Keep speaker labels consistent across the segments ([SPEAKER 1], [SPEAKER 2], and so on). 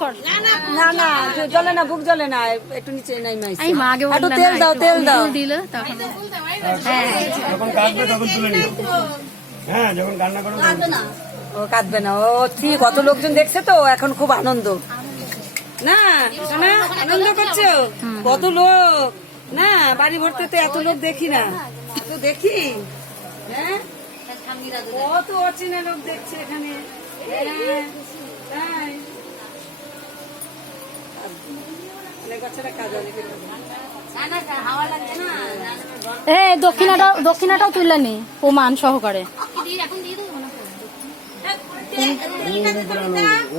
[SPEAKER 1] কর।
[SPEAKER 2] না না জ্বলে না। বুক জ্বলে না একটু নিচে নাই মাই
[SPEAKER 1] আমি মা আগে
[SPEAKER 2] একটু তেল দাও তেল দাও।
[SPEAKER 1] দিল তখন হ্যাঁ।
[SPEAKER 3] যখন কাঁদবে তখন তুলে নিও। হ্যাঁ যখন করো
[SPEAKER 2] ও কাঁদবে না ও ঠিক কত লোকজন দেখছে তো এখন খুব আনন্দ। না আনন্দ করছ? কত লোক। না বাড়ি ভরতে তো এত লোক দেখি না। তো দেখি। হ্যাঁ? কত অচেনা লোক দেখছে এখানে। হ্যাঁ, তাই।
[SPEAKER 1] এ দক্ষিণাটাও দক্ষিণাটাও তুললে নি প্রমাণ সহকারে।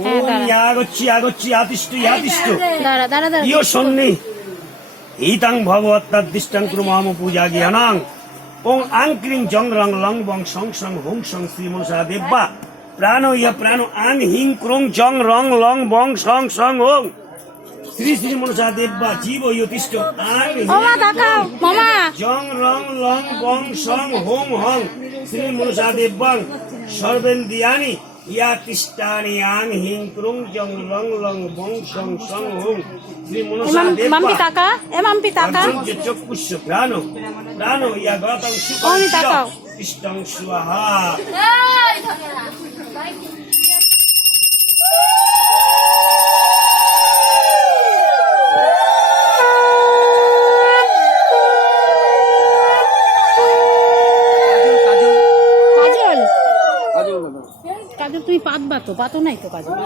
[SPEAKER 1] হ্যাঁ দাঁড়া।
[SPEAKER 3] ইয়াগচ্ছি আগচ্ছি আতিষ্ঠ ইয়াতিষ্ঠ।
[SPEAKER 1] দাঁড়া দাঁড়া দাঁড়া
[SPEAKER 3] সন্নি ইতাং ভগবত্তাদিষ্টাং ক্রমাম পূজা জ্ঞানাং। ওং আং ক্রিং জং রং লং বং সং সং হুং সং শ্রী দেব্বা। প্রাণ ইয়া প্রাণ আং হিং ক্রং জং রং লং বং সং সং ওং শ্রী শ্রী মনসা দেব্বা জীব ইয়তিষ্ঠ আং হিং
[SPEAKER 1] মামা তাকাও মামা
[SPEAKER 3] জং রং লং বং সং হোম হং শ্রী মনসা দেব্বাং সর্বেন্দিয়ানি ইয়া তিষ্ঠানি আং হিং ক্রুং জং রং লং বং সং সং হোম শ্রী মনসা
[SPEAKER 1] মাম- মাম্পি
[SPEAKER 3] দেব্বা
[SPEAKER 1] তাকা এ মাম্পি তাকা
[SPEAKER 3] অর্জুনকে চক্ষুষ্য প্রাণ প্রাণ ইয়া গতং
[SPEAKER 1] তাকাও।
[SPEAKER 3] ইষ্টং স্বাহা
[SPEAKER 1] কাজল কাজল তুমি পাতবা তো পাতো নাই তো কাজল।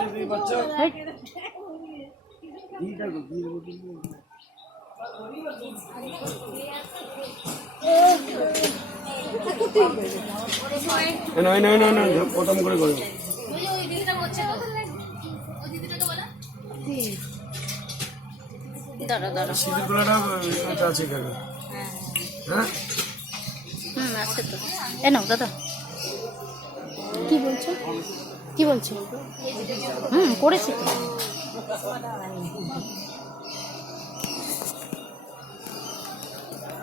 [SPEAKER 3] প্রথম করে করো।
[SPEAKER 1] দাঁড়া দাঁড়া
[SPEAKER 3] সিঁদুর গোলাটা আছে হ্যাঁ।
[SPEAKER 1] হুম আছে তো। এ নাও দাদা। কি বলছো? কি বলছো? হুম করেছি